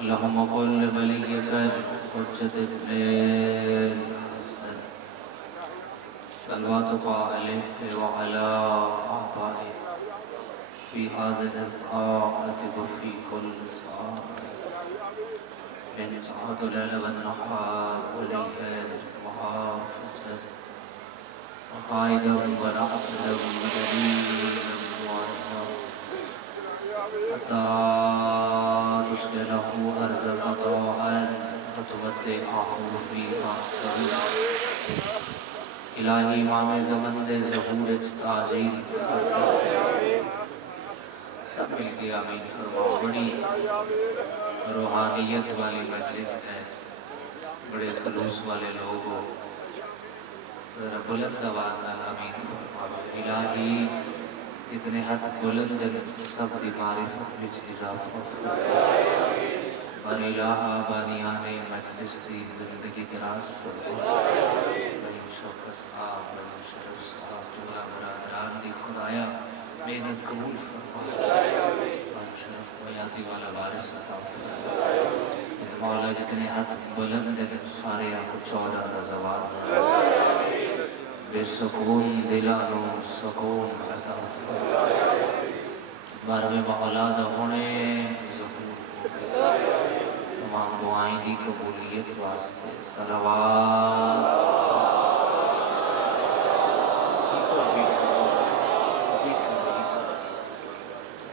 اللهم قل لوليك الحجة ابن الحسن صلواتك عليه وعلى آبائه في هذه الساعة وفي كل ساعة من ساعة الليل والنهار وليا وحافظا وقائدا وناصرا ودليلا وارشدا حتى تشكي له أرزق طاعا وتودعه فيها الہی امام زمن دے ظہور تعظیم سب مل کے آمین فرماؤ۔ بڑی روحانیت والی مجلس ہے، بڑے خلوص والے لوگ ہو، ذرا بلند آواز آمین فرماؤ۔ الہی اتنے ہاتھ بلند سب دی معرفت وچ اضافہ اور الہ بانیان مجلس دی زندگی دراز فرماؤ۔ شوق صاحب شرف صاحب جملہ برادران دی خدایا محنت قبول فرما، شرف حیاتی والا وارث عطا فرما۔ مولا جتنے ہاتھ بلند ہیں سارے آپ چودہ کا زوال بے سکون دلانو سکون عطا فرما۔ بارہویں اولاد ہونے ظہور تمام دعائیں دی قبولیت واسطے صلوات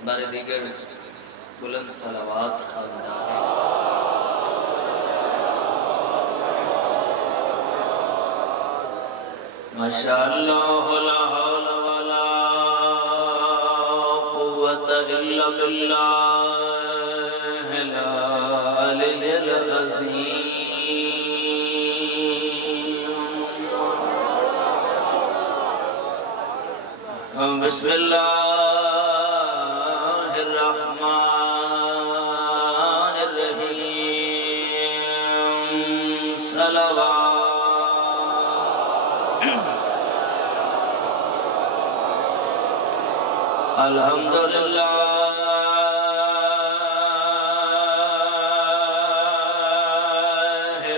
بارے دیگر بلند صلوات خاندان ماشاءاللہ لا حول ولا قوة الا باللہ العلی العظیم۔ بسم اللہ الحمدللہ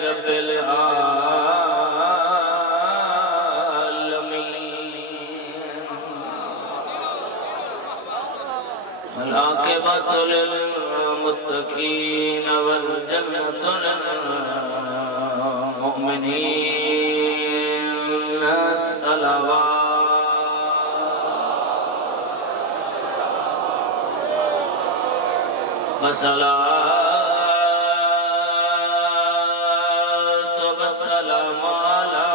رب العالمین، العاقبۃ للمتقین والجنۃ للمؤمنین۔ الصلوات والصلاة والسلام على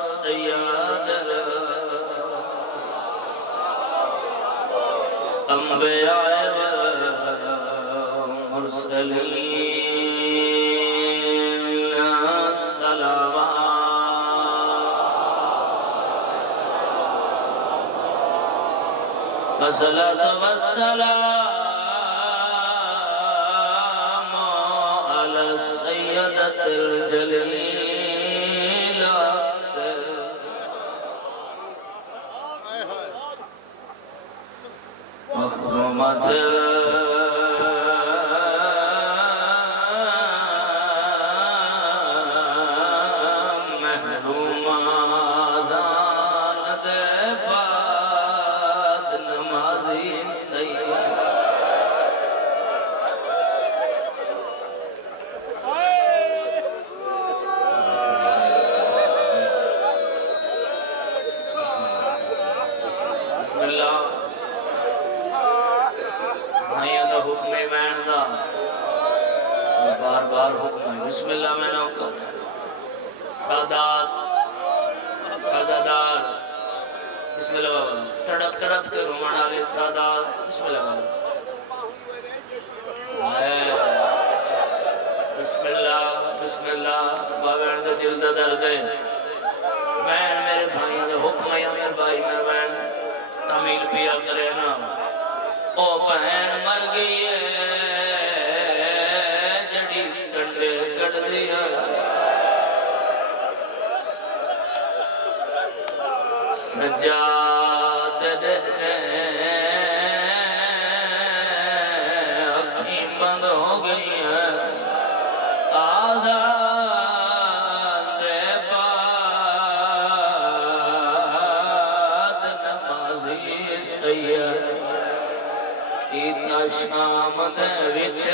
سيد الأنبياء والمرسلين۔ الصلوات والصلاة والسلام على السيدة الجليلة مخرومة بسم اللہ میں نام کر سادات قضادار بسم اللہ بابا تڑپ تڑپ کے رومان آلے سادات بسم اللہ بابا بسم اللہ بابا اندھا دل دا درد ہے میں میرے بھائیوں نے حکم یا میرے بھائی میں بہن تمیل پیا کرے نا او بہن مر گئی ہے جڑی کنڈے کٹ دیا سجاد رہنے سید ایتا شام دے وچ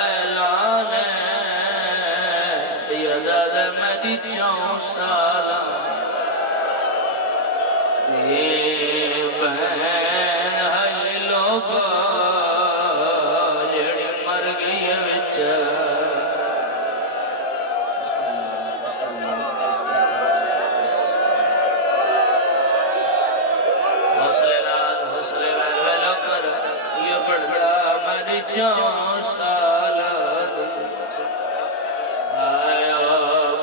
اعلان سید احمد 4 سالہ بہن ہے لوگ جڑی مر گئی وچ حوصلے ویلو کر یہ پڑھ گیا میری 4 سال آیا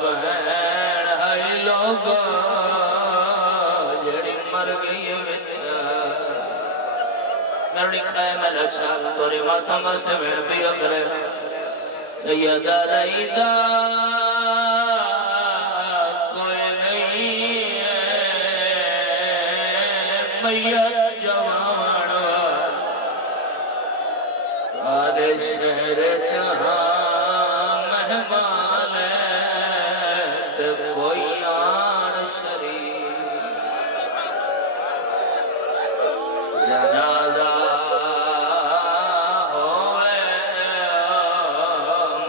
بہن ہے لوگ مر گئی وچ میری کھائے میں لکشا توری ماتم سے میں بھی اگرے سیدہ رئیدہ کوئی نہیں ہے میت جوان تارے شہر جہاں مہمان ہے کوئی آن شریف جنازہ ہوئے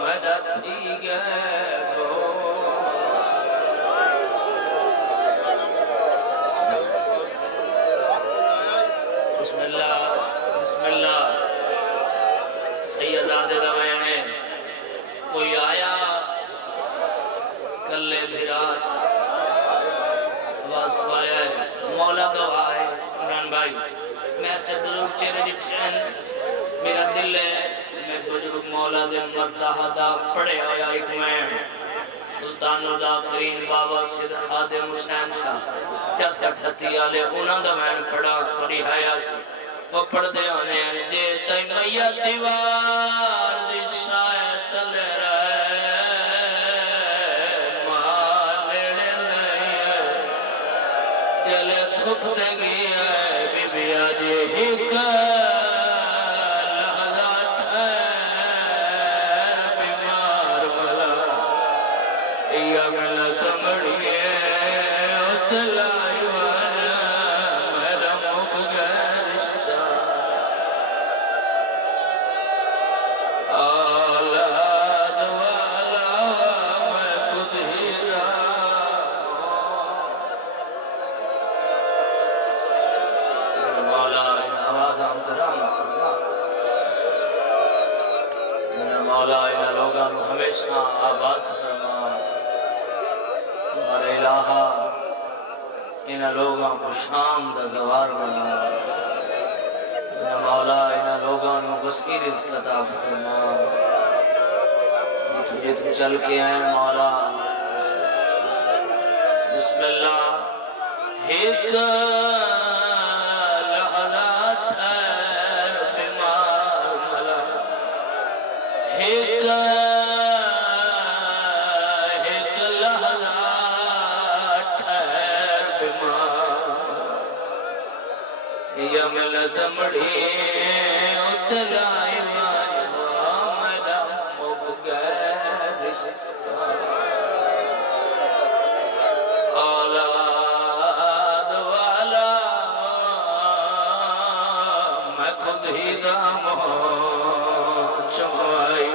مدد تھی گئے کو بسم اللہ سیدہ دے دوینے کوئی آیا کلے بھراج آواز کھوایا ہے مولا گواہ ہے عمران بھائی میں سے بزرگ چہرے جچین میرا دل ہے میں بزرگ مولا دے مددہ پڑے آیا ایک میں سلطان الاخرین بابا سید خادم حسین شاہ چت ٹھتی آلے انہاں دا میں پڑھا پڑی حیاء سے وہ پڑھ دے ہونے جے تی میت دیوار دی سائے تلے رہے مالے نہیں دل دھک دے گیا بی بی آجے ہی لحظات ہے بیمار ملا یا ملت مڑیے اتلائی وانا میرا مک گئے رشتہ آلاد والا میں خود ہی رہا مولا ان آوازاں کرام فرما میرا مولا ان لوگاں نو ہمیشہ آباد فرما اور الہا ان لوگاں کو شام دا زوار بنا میرا مولا ان لوگاں نو وسیع رزق عطا فرما جت چل کے آئے مولا بسم اللہ ایک لحظات ہے بیمار ملا ایک لحظات ہے بیمار یا ملت مڑی اتلائی مانا میرا مک گئے رشتہ اولاد والا میں خود ہی دام چمائی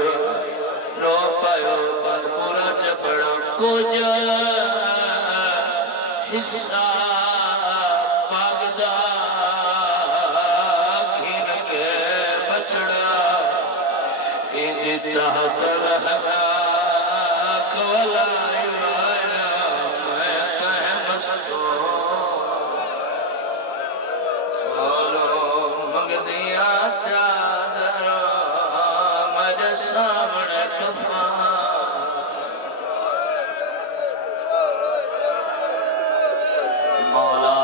رو پایو پر پورا چپڑا کچھ حصہ پاگدہ گھن کے بچڑا تحت الحقاق ولائی وانا میں کہیں مستوں کھولو مگدیاں چادر میرے سامنے کفان مولا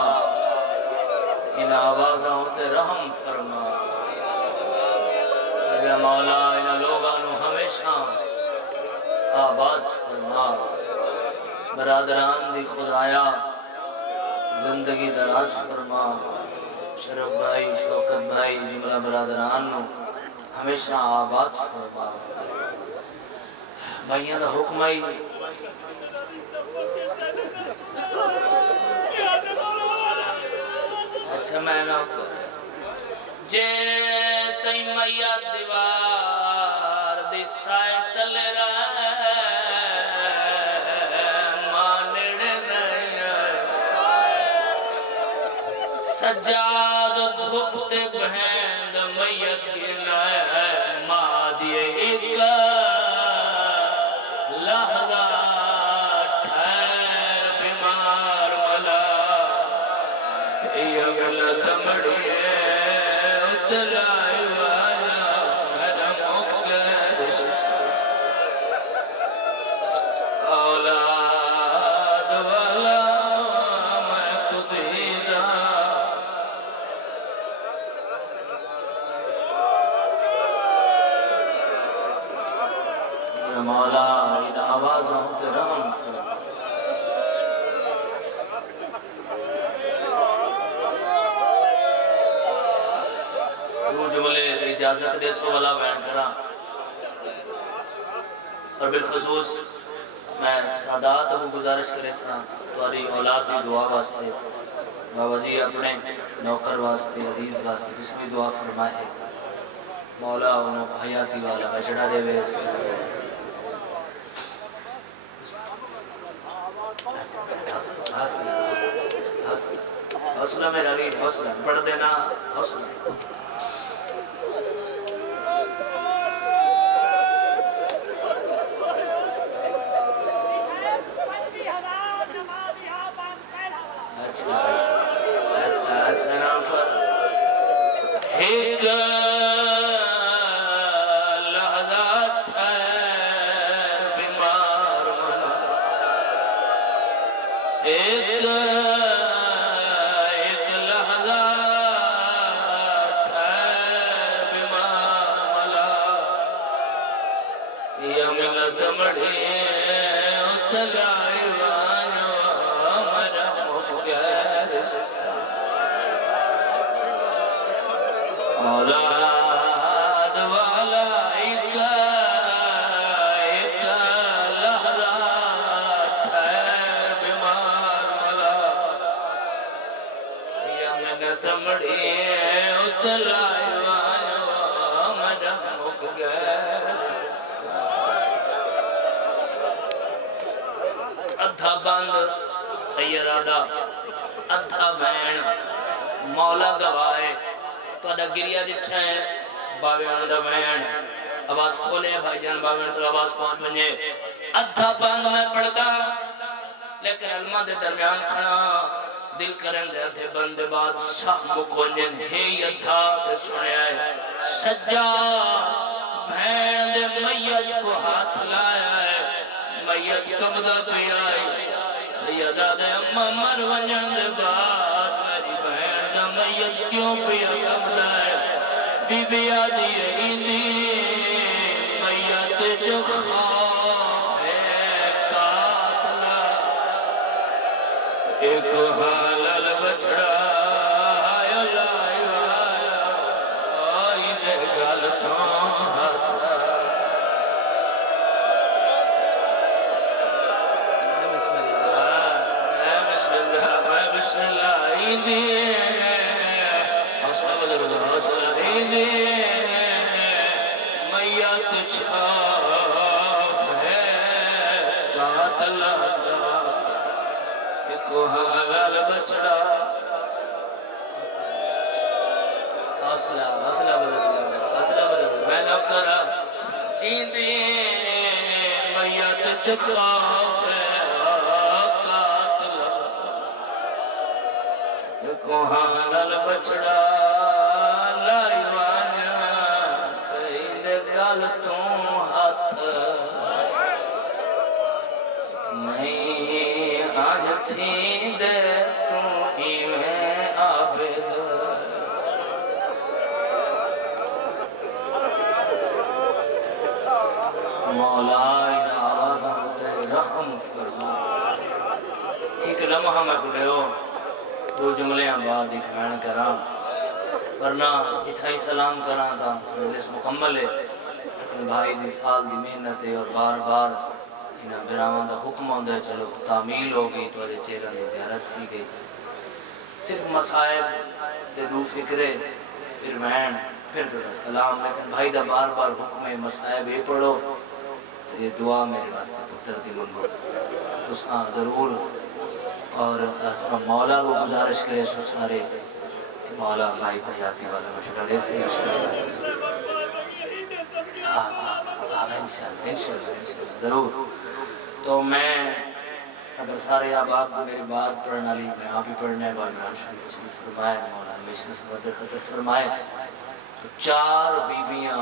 ان آوازوں تے رحم فرما میرا مولا ان لوگاں نو ہمیشہ آباد فرما برادران دی خدایا زندگی دراز فرما شرف بھائی شوکت بھائی جملہ برادران نو ہمیشہ آباد فرما بھائیاں دا حکم آئی اچھا میں نہ جے تئی میا دیوار دی سائے تلے رہے ماں نیڑے نہیں آئے سجاد دھوپتے بہند میت گنائے ماں دیئے ایک لحظہ ٹھہر بیمار ملا یہ غلط مڑیے اتلائی والا میرا مقدس اولاد والا میں قدیدہ مولا ان آوازوں ترہم فرما دو جملے اجازت دے سوالا بیان کرا اور بالخصوص میں سادات ابو گزارش کرے سنا تمہاری اولاد کی دعا واسطے بابا جی اپنے نوکر واسطے عزیز واسطے دوسری دعا فرمائے مولا انہوں حیاتی والا بچڑا دے وے حوصلہ میرا بھی حوصلہ پڑھ دینا حوصلہ ایسا نام پر ایک لحظہ ٹھہر بیمار ملا ایک لحظہ ٹھہر بیمار ملا یہ ملت مڑی اتلائی وانا مرا مقدس اولاد والا ایک لحظہ ٹھہر بیمار ملا یا منت مڑی اتلائی وانا مرا مقدس ادھا بند سید آدھا ادھا بین مولا گوائے تو اڈا گریا جٹھا ہے باوے آندہ بین آواز کھولے بھائی جان باوے تو آواز پہنچ بنجے ادھا بند میں پڑھتا لیکن علمہ دے درمیان کھنا دل کرن دے ادھے بندے بعد شاہ مکونین ہے ادھا تے سنے آئے سجا بھین دے میت کو ہاتھ لائے آئے میت قبضہ پہ آئی سیدہ دے اممہ مر ونجن دے بعد میری بہن دا میت کیوں پہ قبضہ ہے بی بی آدھی ایدی میت جو خوف ہے قاتلہ ایک حالل بچڑا آیا لائی وایا آئی دے گالتوں ہاتھا بسم اللہ ایدی حوصلہ ایدی میت چھاف ہے قاتل ایک حلال بچڑا حوصلہ بدل میں نہ کرا ایدی میت چھاف ہے کوہانل بچڑا لائی وانیا تید گل تو ہاتھ نہیں آج تھی دے تو ہی میں عابد مولا ان آوازوں تے رحم فرما ایک لمحہ میں کھڑے ہو دو جملے بعد ایک بیان کراں ورنہ اتھائی سلام کراں تھا مجلس مکمل ہے بھائی دی سال دی محنت ہے اور بار بار انہاں برامان دا حکم ہوندہ ہے چلو تعمیل ہو گئی تو چہرہ دی زیارت کی گئی صرف مسائب دے دو فکرے پھر بہن پھر تو سلام، لیکن بھائی دا بار بار حکم مسائب یہ پڑھو تو یہ دعا میرے واسطے پتر دی منگو تو ضرور۔ اور مولا کو گزارش کرے سو سارے مولا بھائی بھیاتی والا مشکل سے انشاءاللہ ضرور۔ تو میں اگر سارے آپ میری بات پڑھنا لی میں آپ ہی پڑھنا ہے بھائی مان شریف فرمائے مولا ہمیشہ صبر خطر فرمائے تو 4 بیبیاں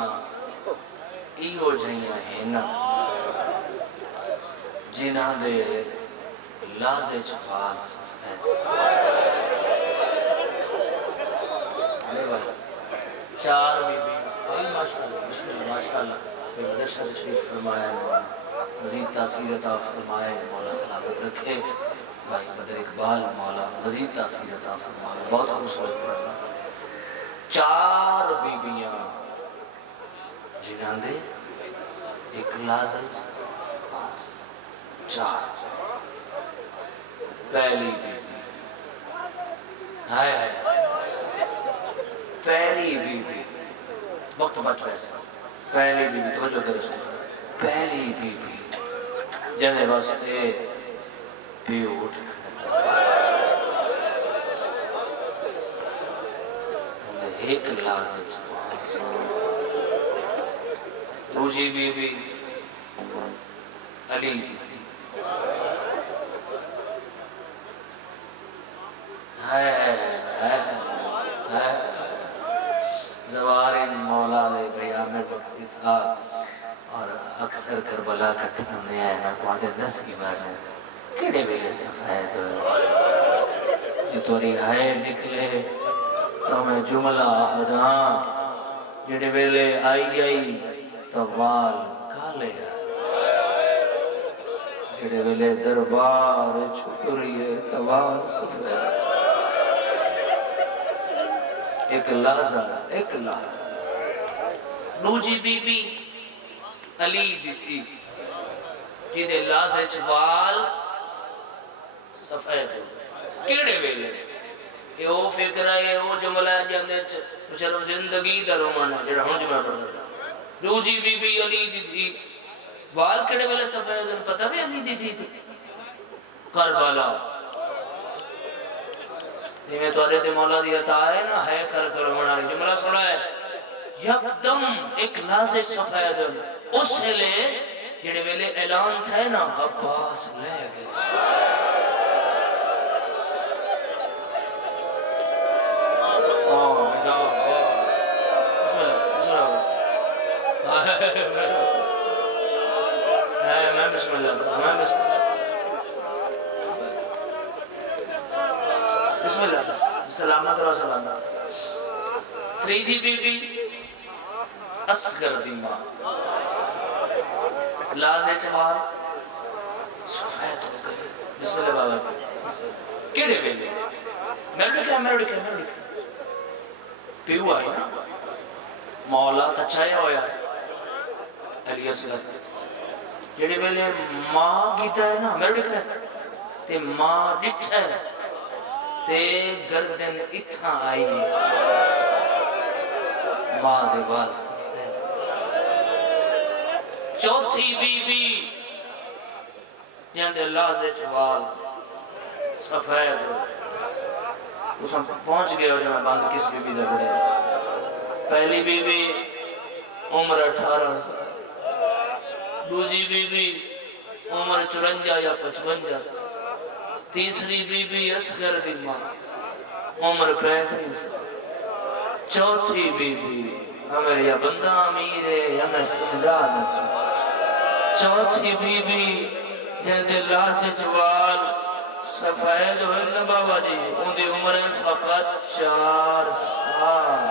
ای ہو جائیاں ہیں نا جنہاں دے لازے چواز ہے 4 بیبیاں ماشاءاللہ مدرسہ تشریف فرمائے مزید تاثیر عطا فرمائے مولا سلامت رکھے بھائی بدر اقبال مولا مزید تاثیر عطا فرمائے بہت خوبصورت پڑھنا 4 بیبیاں جنہاں دے ایک لازج پاس 4 پہلی بیبی ہے پہلی بیبی وقت بچ ویسا پہلی بیبی توجہ کرے سو پہلی بیبی جنہیں واسطے پیو اٹھ ایک لازج دوسری بیبی علی تھی زوارن مولا دے بیام بخشی صاحب اور اکثر کربلا کٹھنے آئے نا کو آدھے نسی بارے کیڑے بیلے سفید یہ توری ہائے نکلے تو میں جملہ آدھاں جڑے بیلے آئی تو وال کالے جڑے بیلے دربار چھپریے تو وال سفید ایک لازہ دوجی بی بی علی دی تھی جنہیں لازے چوال سفید کیڑے بیلے یہ وہ فکر ہے یہ وہ جملہ ہے جاندے چلو زندگی دا رومان ہے جڑا ہوں جمعہ پڑھتا دوجی بی بی علی دی تھی وال کیڑے بیلے سفید پتہ بھی علی دی تھی کربلا یہ میں توارے تے مولا دی عطا ہے نا ہے کربلا مناری جملہ سنا ہے یکدم ایک لازے سفید اس سے لے جڑے ویلے اعلان تھے نا عباس لے گئے بسم اللہ سلامت رو سلامت تریجی بی بی اصغر دی ماں لازے چوال سفید ہو گئے بسم اللہ بابا کیڑے بیلے میرے پیو آئی نا مولا تچھایا ہویا علی اصغر جڑے بیلے ماں گیتا ہے نا میرے تے ماں ڈٹھ ہے تے گردن اتھا آئی ماں دے بال سفید چوتھی بی بی یہاں دے لازے چوال سفید اس ہم پہنچ گئے ہو جو میں باندھ کس بی بی دے بڑے پہلی بی بی عمر 18 دوسری بی بی عمر 54 یا 55 تیسری بی بی اصغر دی ماں عمر 35 چوتھی بی بی ہمیں یا بندہ امیر ہے یا میں سمجھا نسل چوتھی بی بی جن دے لازے جوال سفید ہوئے نباوہ جی ان دی عمر فقط 4 سال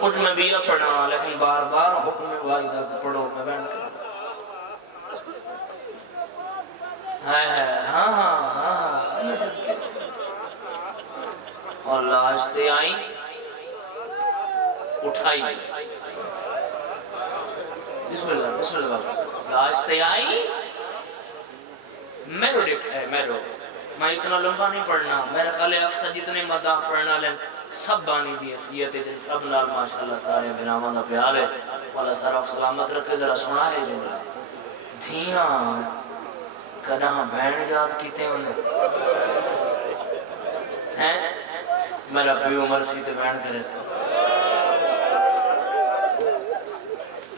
کچھ میں بھی پڑھا لیکن بار بار حکم واحدہ پڑھو میں بین کر اور لاشتے آئیں اٹھائی بسم اللہ بسم اللہ بابا لاج تے آئی میرو دیکھا ہے میرو میں اتنا لمبا نہیں پڑھنا میرے خیال اکثر جتنے مداح پڑھنا لیں سب بانی دی حیثیت ہے سب نال ماشاءاللہ سارے بناواں دا پیار ہے والا سارا سلامت رکھے ذرا سنا ہے جملہ دھیاں کداں بہن یاد کیتے انہیں ہیں میرا پیو مرسی تے بہن کرے سا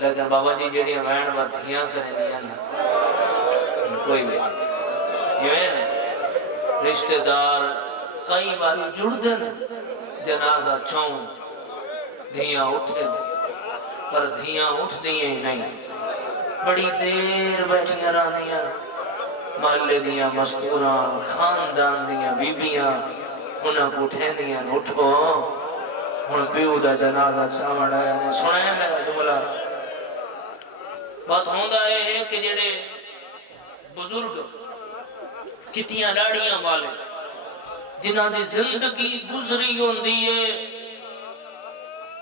لیکن بابا جی جیڑی بہن و دھیاں کرے دیا نا کوئی نہیں رشتہ دار کئی باری جڑ دن جنازہ چون دھیاں اٹھے پر دھیاں اٹھ دیئے ہی نہیں بڑی دیر بیٹھیاں رہنیاں محلے دیاں مستوراں خاندان دیاں بیبیاں انہاں کو اٹھے دیاں اٹھو ہن پیو دا جنازہ چاون ہے سنا ہے میرا جملہ بات ہوندا ہے کہ جڑے بزرگ چٹیاں ڈاڑیاں والے جنہاں دی زندگی گزری ہوندی ہے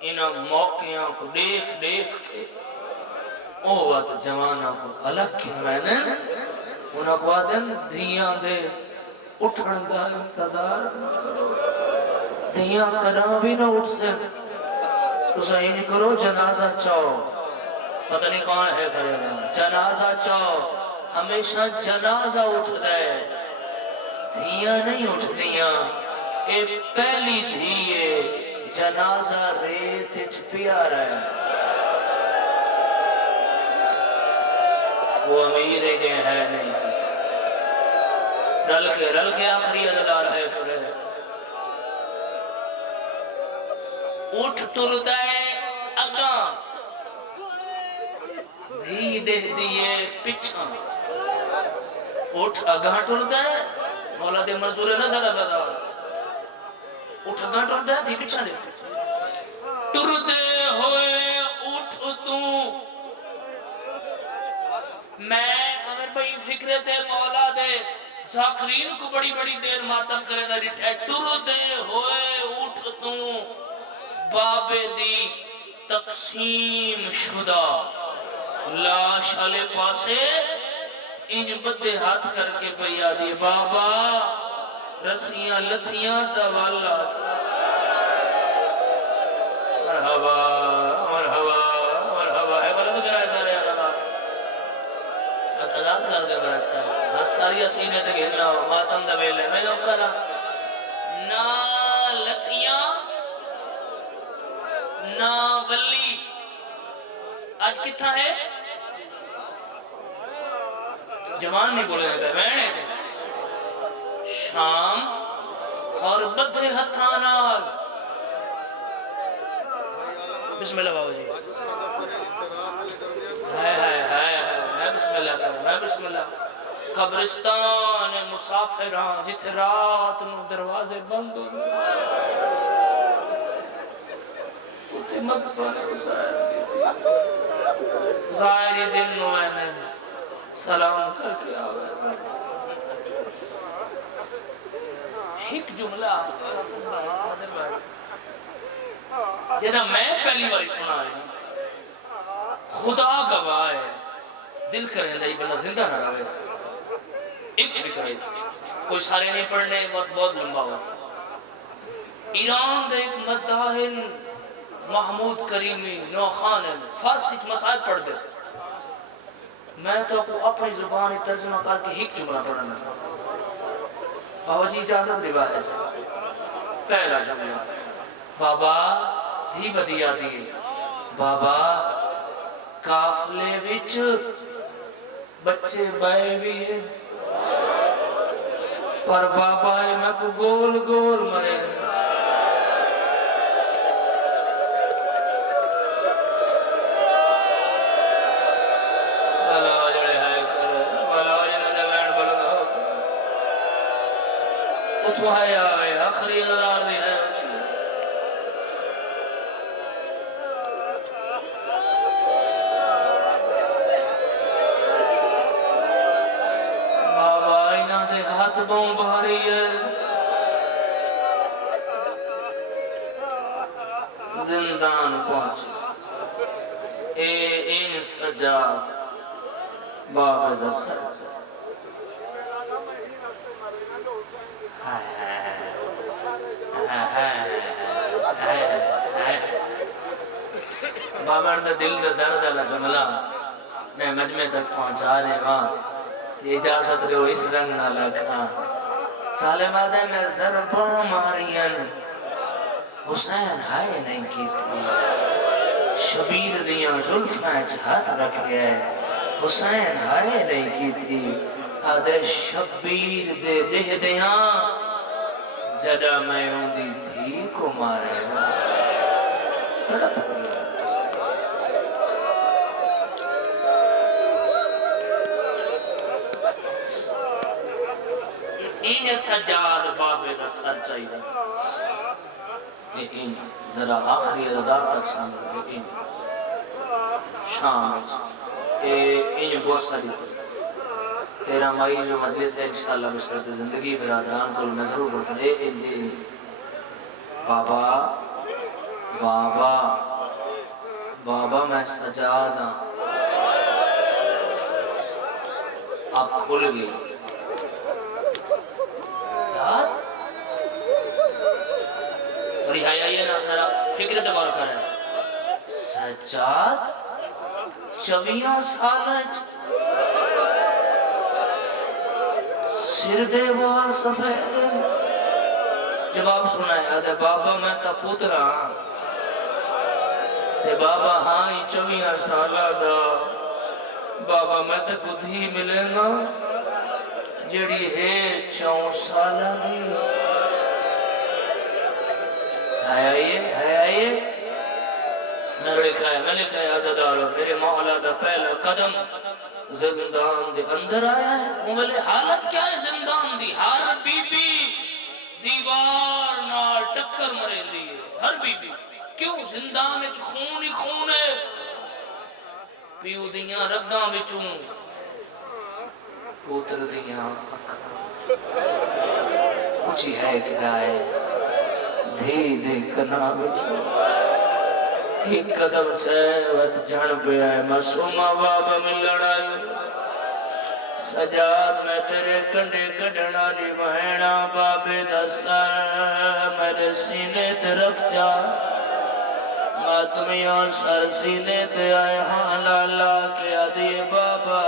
انہاں موقعوں کو دیکھ دیکھ کے او وقت جوانہ کو الگ کھن میں نے انہاں کو آدن دھیاں دے اٹھن دا انتظار دھیاں کداں بھی نہ اٹھ سے تو صحیح نہیں کرو جنازہ چاہو پتہ نہیں کون ہے کرے گا جنازہ چاہو ہمیشہ جنازہ اٹھ دے دھیاں نہیں اٹھ دیاں اے پہلی دھیے جنازہ ریت اچھ پیا رہے وہ امیر کے ہے نہیں رل کے آخری ادلال ہے کرے اٹھ تردہ اگاں دھی دہ دیئے پچھاں اٹھ اگاں تردہ مولا دے منظور نظر ازدہ اٹھ اگاں تردہ دھی پچھاں دے تردے ہوئے اٹھ تو میں امیر بھائی فکر تے مولا دے ذاکرین کو بڑی بڑی دیر ماتم کرے گا رٹھے تردے ہوئے اٹھ تو بابے دی تقسیم شدہ لاش علی پاسے انج بدے ہاتھ کر کے پیا دی بابا رسیاں لتھیاں توالا مرحبا مرحبا مرحبا ہے بلد کرائے سارے آلہ اقلال کر دے برات کر ہر ساری سینے تے گھرنا ہو ماتم دبیلے میں جو کرا نا لتھیاں نا ولی آج کتھا ہے جوان نہیں بولے گئے بہنے تھے شام اور بدھے ہتھانال بسم اللہ بابا جی میں بسم اللہ کروں میں بسم اللہ قبرستان مسافران جتھے رات نو دروازے بند ہو اتے مدفن ظاہری دن نو ہے سلام کر کے آوے ایک جملہ جنہا میں پہلی باری سنا رہی خدا گواہ ہے دل کریں دائی بندہ زندہ نہ رہے ایک فکر ہے کوئی سارے نہیں پڑھنے بہت لمبا ہوا سا ایران دے ایک مداہن محمود کریمی نوخان ہے فارسی مسائل پڑھ دے میں تو آپ کو اپنی زبانی ترجمہ کر کے ایک جملہ پڑھنا بابا جی اجازت روا ہے پہلا جملہ بابا دھی بدیا دی بابا کافلے وچ بچے بائے بھی ہیں پر بابا میں کو گول گول مرے اتوہائی آخری نظار بھی ہے بابا اینا دے ہاتھ بوں بھاری ہے زندان پہنچ این سجاد بابے دا سر بابر دا دل دا درد اللہ جملہ میں مجمع تک پہنچا رہے ہاں یہ اجازت رہو اس رنگ نہ لکھا سالمہ دے میں ضربہ مارین حسین ہائے نہیں کی تھی شبیر دیاں ظلفیں ہاتھ رکھ گئے حسین ہائے نہیں کی تھی آدھے شبیر دے دہ دیاں جڑا میں ہوں دی تھی کو مارے تڑپ گیا این سجاد بابے کا سر چاہیے این ذرا آخری ادار تک سامنے این شام این بہت ساری تیرہ مائی جو مجلس ہے انشاءاللہ مشرت زندگی برادران کو نظروں بسے بابا بابا بابا میں سجاد ہاں آپ کھل گئی سجاد اور یہ آئیے نا ذرا فکر دبار کریں سجاد 24 سالج سر دیوار سفید جواب سنائے آدھے بابا میں تا پوترا تے بابا ہاں ہی 24 سالہ دا بابا میں تا خود ہی ملے گا جڑی ہے 4 سالہ بھی آئیے میں لکھا ہے عزدارو میرے مولا دا پہلا قدم زندان دے اندر آیا ہے وہ بلے حالت کیا ہے زندان دی ہر بی بی دیوار نال ٹکر مرے دی ہر بی بی کیوں زندان اچھ خون ہی خون ہے پیو دیاں رگاں بچوں پوتر دیاں اچھی ہے کرائے دھی دھی کنا بچوں ایک قدم چیوت جان پہ آئے مسومہ بابا ملن آئے سجاد میں تیرے کنڈے کڈنا دی مہینا بابے دسر میرے سینے تے رکھ جا ماتمیوں سر سینے تے آئے ہاں لالا کے آدھی بابا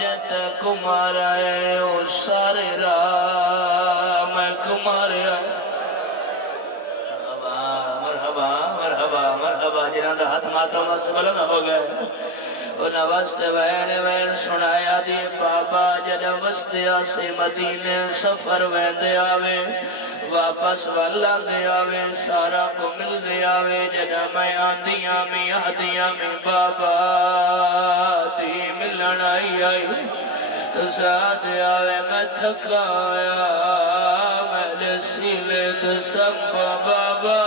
جت کمار آئے او سارے راہ میں کمار آئے مرحبا جنہاں دا ہاتھ ماتوں میں سبلن ہو گئے انہاں وستے وین سنایا دی بابا جنہاں وستے آسے مدینے سفر وین دے آوے واپس والا دے آوے سارا کو مل دے آوے جنہاں میں آندیاں میں بابا دی ملن آئی ساتھ آوے میں تھکایا میں لسیلے دسمبا بابا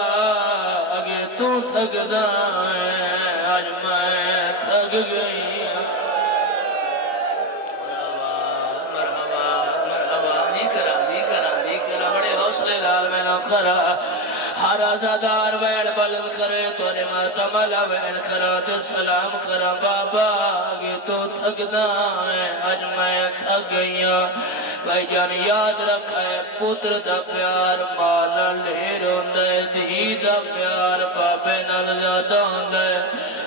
تو تھک دائیں آج میں تھک گئی مرحبا نہیں کرا بڑے حوصلے لال میں نہ کرا ہر آزادار وین بلند کرے تو نمات ملا وین کرا تو سلام کرا بابا آگے تو تھک دائیں آج میں تھک گئی بھائی جان یاد رکھا ہے پتر دا پیار مالا لے روندے دی دا پیار بابے نال زیادہ ہوندے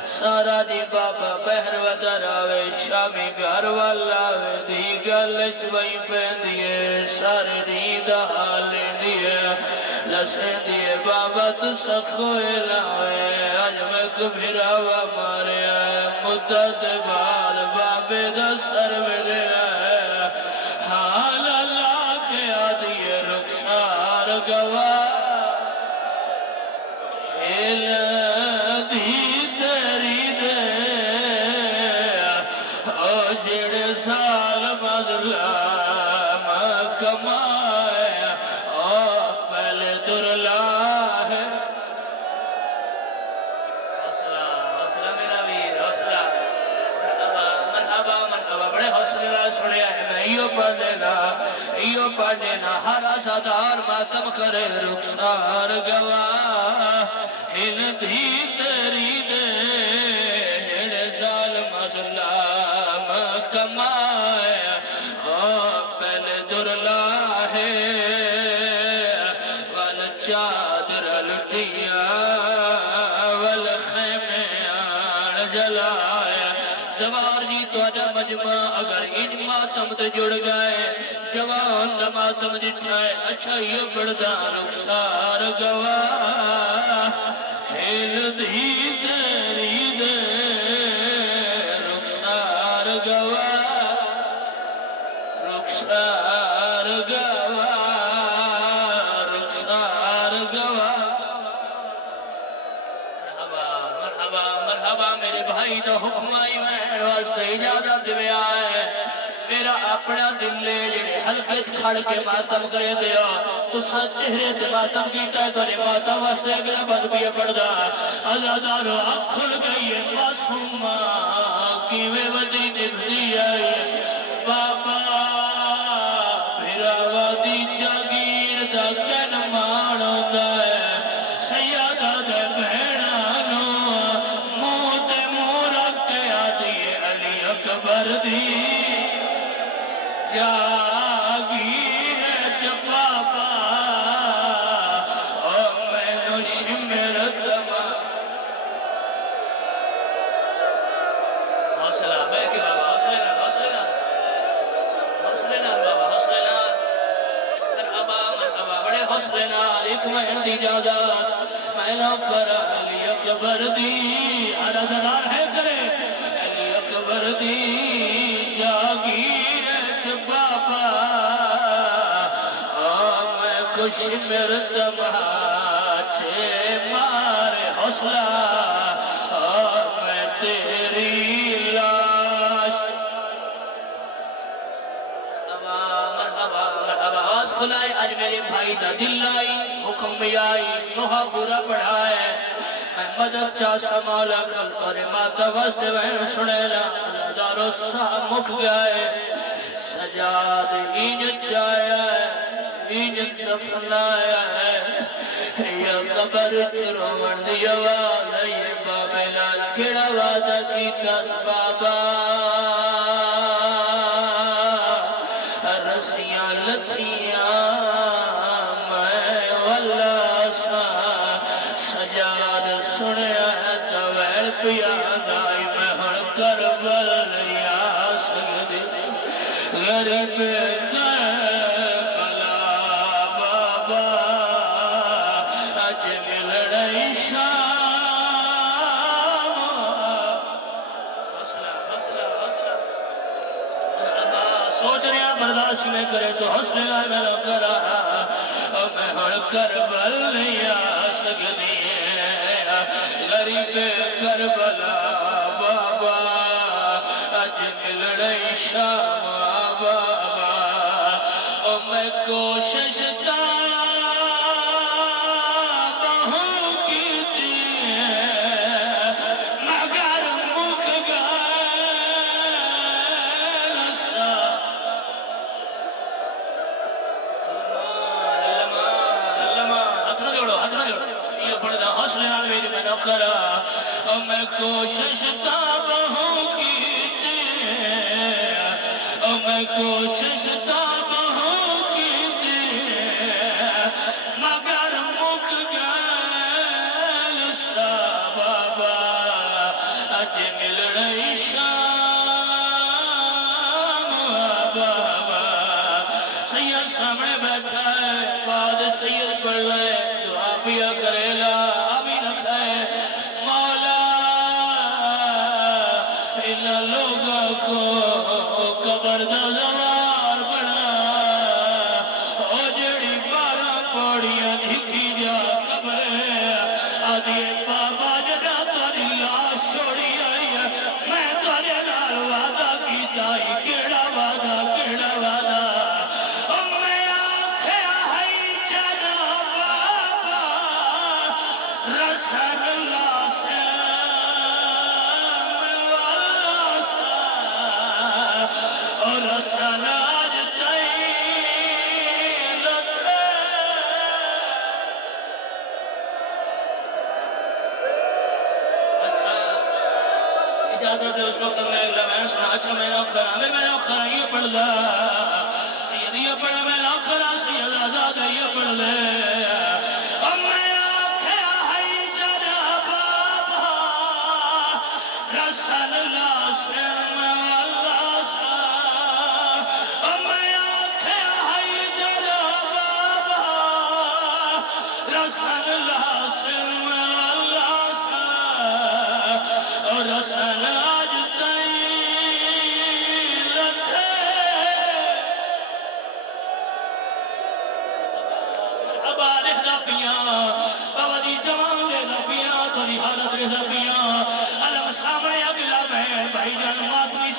سارا دی بابا بہر ودر آوے شامی گھر والا آوے دی گلچ بھائی پہن دیئے سارے دی دا حال دیئے لسے دیئے بابا تو سکھوئے لاوے آج میں کبھراوا مارے آئے مدد بار بابے دا سر میں دے آئے حال اللہ کے آدھیے رخشار گواہ ہل دی تیری دے او جڑ سال مظلم کمائے او پہلے درلا ہے حوصلہ میرا ویر حوصلہ مرحبا بڑے حوصلے سنیا ہے میں ایو پڑھنا ہر آزادار ماتم کرے رخسار گواہ ہل بھی تیری دے جڑے سال سوار جی تواڈا مجمع اگر ان ماتم تے جڑ گئے جوان دا ماتم دٹھا ہے اچھا یہ بڑدا رخسار گواہ ہیل دی تیری دے رخسار گواہ رخسار گواہ رخسار گواہ مرحبا مرحبا میرے بھائی دا حکم آئی میں واسطے اجازت دے آئے میرا اپنا دل لے جڑے حلقے کھڑ کے ماتم کرے دیا تو سچ چہرے دے ماتم کیتا ہے تو نے ماتم واسطے اگلا بد بھی پڑھدا ازادارو آنکھ کھل گئی ہے معصومہ کیویں ودی نکلی آئی بابا میرا وادی جاگیر دا کن مان ہوندا ہے سیادہ دے بہنانو منہ تے منہ رکھ کے آدھی علی اکبر دی جاگیر چپاپا او میں نو شمر دما حوصلہ میں کہ بابا حوصلے نال بابا حوصلے نال مرحبا بڑے حوصلے نال ایک مہن دی اجازت میں نہ کرا علی اکبر دی آدھا سردار ہے کرے علی اکبر دی جاگیر چپاپا میں کچھ مردمہ چھے مارے حوصلہ میں تیری لاش مرحبا آواز کھلائے آج میرے بھائی دا دل آئی حکم بھی آئی نوحہ پورا پڑھائے میں مدد چاہتا مولا خلقر ماتا واسطے بہن سنینا دارو سا مکھ گئے سجاد اینج چایا ہے اینج دفنایا ہے یا قبر چرومن دیا والا یہ بابلان کڑا وعدہ کیتا بابا رسیاں لتھیاں میں واللہ سا سجاد سنیا ہے تویر پیا دائی میں ہن کربل یا سگدی غریب کربلا بابا اج ملڑی شام حوصلہ سوچ رہا برداشت میں کرے سو حوصلے آئے میں نہ کرا میں ہن کربل یا سگدی غریب کربلا بابا اج ملڑی شام بابا او میں کوشش بہوں کی تھی مگر مک گئے نسا ہاتھ نہ جوڑو یہ پڑھنا حوصلے نال میری میں نہ کرا او میں کوشش بہوں کی تھی او میں کوشش بہوں کی تھی مگر مک گئے سا بابا اج ملڑی شام بابا سید سامنے بیٹھا ہے بعد سید پڑھ لے دعا پیا کرے لا ابھی رکھا ہے مولا ان لوگوں کو قبر دا زوار بنا او جڑی 12 پوڑیاں دکھی جا قبر آدھی بابا جنا تاری لاش چھوڑی آئی ہے میں تارے نال وعدہ کیتا ہی کیڑا وعدہ او میں آکھیا ہے جنا بابا رسول اللہ سے واللہ سا اور رسول آج تین لکھے اچھا اجازت دے اس وقت میں اگلا میں سنا اچھا میں نہ کرا یہ پڑھ دا سید یہ پڑھ میں نہ کرا سید آزاد یہ پڑھ لے اب میں آکھیا ہے جنا بابا رسول اللہ سے